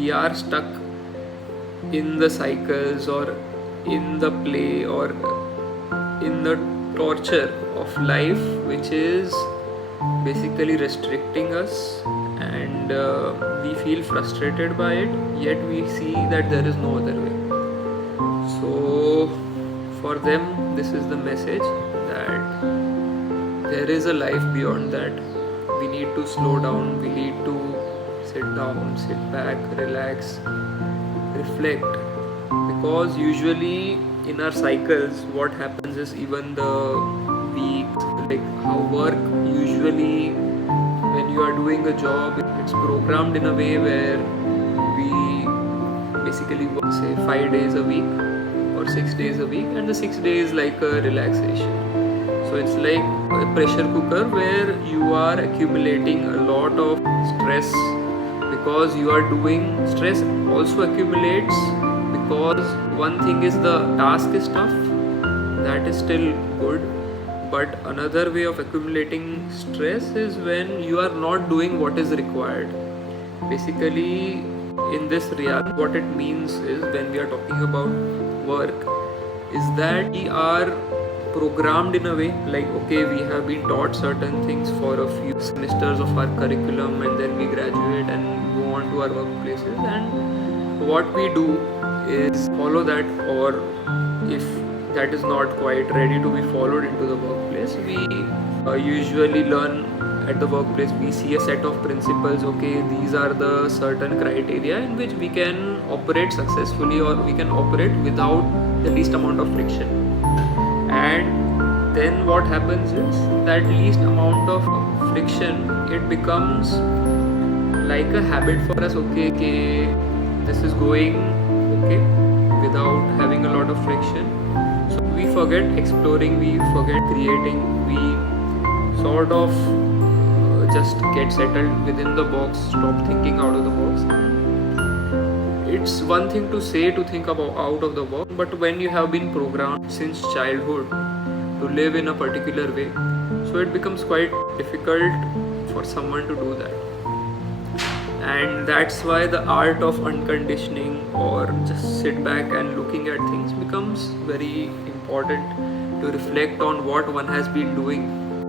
we are stuck in the cycles or in the play or in the torture of life, which is basically restricting us, and we feel frustrated by it, yet we see that there is no other way. So for them, this is the message that there is a life beyond that. We need to slow down, we need to sit down, sit back, relax, reflect, because usually in our cycles what happens is, even the weeks, like how work usually, when you are doing a job, it's programmed in a way where we basically work say 5 days a week or 6 days a week, and the 6 days like a relaxation. So it's like a pressure cooker where you are accumulating a lot of stress, because you are doing, stress also accumulates, because one thing is the task is tough, that is still good, but another way of accumulating stress is when you are not doing what is required. Basically in this reality, what it means is, when we are talking about work, is that we are programmed in a way like, okay, we have been taught certain things for a few semesters of our curriculum, and then we graduate and go on to our workplaces, and what we do is follow that, or if that is not quite ready to be followed into the workplace, we usually learn at the workplace, we see a set of principles. Okay, these are the certain criteria in which we can operate successfully, or we can operate without the least amount of friction. And then what happens is that least amount of friction, it becomes like a habit for us. Okay, this is going okay without having a lot of friction. So we forget exploring, we forget creating, we sort of just get settled within the box, stop thinking out of the box. It's one thing to say to think about out of the box, but when you have been programmed since childhood to live in a particular way, so it becomes quite difficult for someone to do that. And that's why the art of unconditioning, or just sit back and looking at things, becomes very important, to reflect on what one has been doing